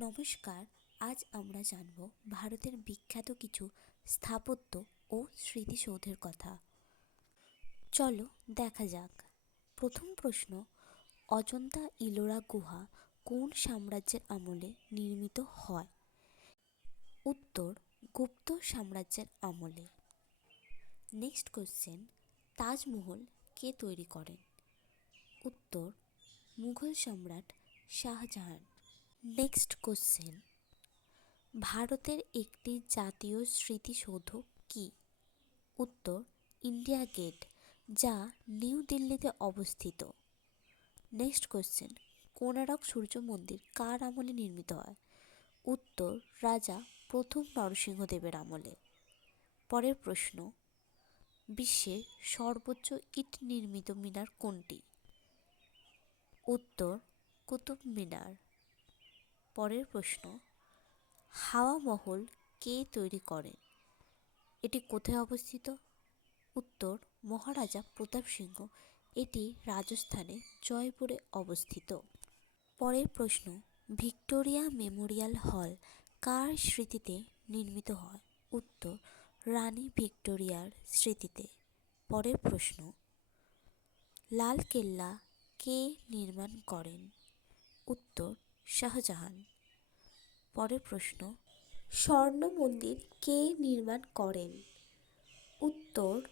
নমস্কার, আজ আমরা জানব ভারতের বিখ্যাত কিছু স্থাপত্য ও স্মৃতিসৌধের কথা। চলো দেখা যাক। প্রথম প্রশ্ন, অজন্তা ইলোরা গুহা কোন সাম্রাজ্যের আমলে নির্মিত হয়? উত্তর, গুপ্ত সাম্রাজ্যের আমলে। নেক্সট কোশ্চেন, তাজমহল কে তৈরি করেন? উত্তর, মুঘল সম্রাট শাহজাহান। নেক্সট কোশ্চেন, ভারতের একটি জাতীয় স্মৃতিসৌধ কি? উত্তর, ইন্ডিয়া গেট, যা নিউ দিল্লিতে অবস্থিত। নেক্সট কোশ্চেন, কোণারক সূর্য মন্দির কার আমলে নির্মিত হয়? উত্তর, রাজা প্রথম নরসিংহদেবের আমলে। পরের প্রশ্ন, বিশ্বের সর্বোচ্চ ইট নির্মিত মিনার কোনটি? উত্তর, কুতুব মিনার। পরের প্রশ্ন, হাওয়া মহল কে তৈরি করেন? এটি কোথায় অবস্থিত? উত্তর, মহারাজা প্রতাপ সিংহ। এটি রাজস্থানে জয়পুরে অবস্থিত। পরের প্রশ্ন, ভিক্টোরিয়া মেমোরিয়াল হল কার স্মৃতিতে নির্মিত হয়? উত্তর, রানী ভিক্টোরিয়ার স্মৃতিতে। পরের প্রশ্ন, লালকেল্লা কে নির্মাণ করেন? উত্তর, শাহজাহান। পরের প্রশ্ন, স্বর্ণ মন্দির কে নির্মাণ করেন? উত্তর,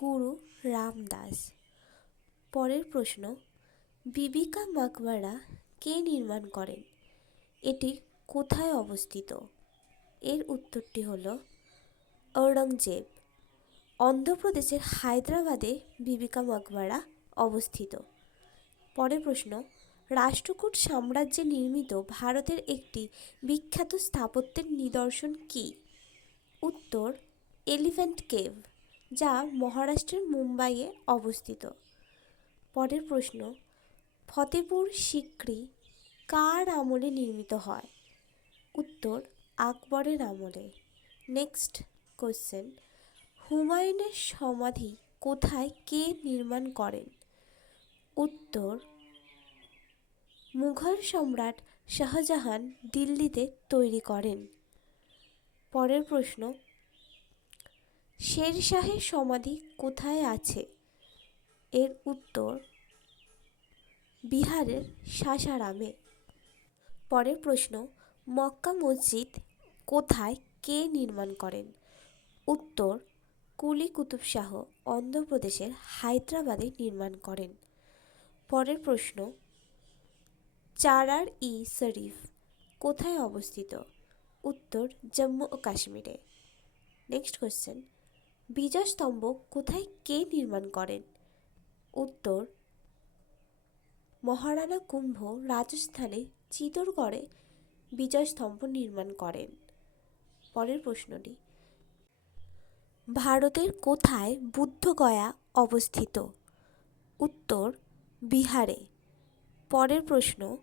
গুরু রামদাস। পরের প্রশ্ন, বিবি কা মাকবারা কে নির্মাণ করেন? এটি কোথায় অবস্থিত? এর উত্তরটি হল ঔরঙ্গজেব। অন্ধ্রপ্রদেশের হায়দ্রাবাদে বিবি কা মাকবারা অবস্থিত। পরের প্রশ্ন, রাষ্ট্রকূট সাম্রাজ্যে নির্মিত ভারতের একটি বিখ্যাত স্থাপত্যের নিদর্শন কি? উত্তর, এলিফ্যান্ট কেভ, যা মহারাষ্ট্রের মুম্বাইয়ে অবস্থিত। পরের প্রশ্ন, ফতেপুর সিক্রি কার আমলে নির্মিত হয়? উত্তর, আকবরের আমলে। নেক্সট কোশ্চেন, হুমায়ুনের সমাধি কোথায় কে নির্মাণ করেন? উত্তর, মুঘল সম্রাট শাহজাহান দিল্লিতে তৈরি করেন। পরের প্রশ্ন, শের শাহের সমাধি কোথায় আছে? এর উত্তর, বিহারের সাসারামে। পরের প্রশ্ন, মক্কা মসজিদ কোথায় কে নির্মাণ করেন? উত্তর, কুলি কুতুব শাহ অন্ধ্রপ্রদেশের হায়দ্রাবাদে নির্মাণ করেন। পরের প্রশ্ন, চারার ই শরীফ কোথায় অবস্থিত? উত্তর, জম্মু ও কাশ্মীরে। নেক্সট কোশ্চেন, বিজয় স্তম্ভ কোথায় কে নির্মাণ করেন? উত্তর, মহারাণা কুম্ভ রাজস্থানে চিতোরগড়ে বিজয় স্তম্ভ নির্মাণ করেন। পরের প্রশ্নটি, ভারতের কোথায় বুদ্ধগয়া অবস্থিত? উত্তর, বিহারে। পরের প্রশ্ন,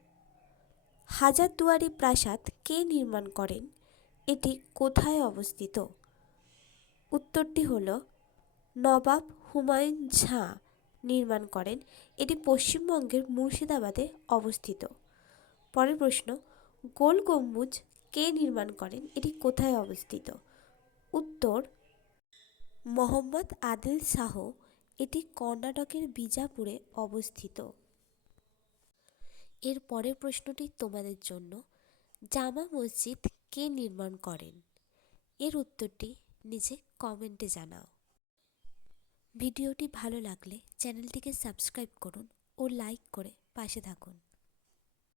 হাজারদুয়ারি প্রাসাদ কে নির্মাণ করেন? এটি কোথায় অবস্থিত? উত্তরটি হল নবাব হুমায়ুন ঝা নির্মাণ করেন। এটি পশ্চিমবঙ্গের মুর্শিদাবাদে অবস্থিত। পরের প্রশ্ন, গোল গম্বুজ কে নির্মাণ করেন? এটি কোথায় অবস্থিত? উত্তর, মোহাম্মদ আদিল শাহ। এটি কর্ণাটকের বিজাপুরে অবস্থিত। এর পরের প্রশ্নটি তোমাদের জন্য, জামা মসজিদ কে নির্মাণ করেন? এর উত্তরটি নিচে কমেন্টে জানাও। ভিডিওটি ভালো লাগলে চ্যানেলটিকে সাবস্ক্রাইব করুন ও লাইক করে পাশে থাকুন।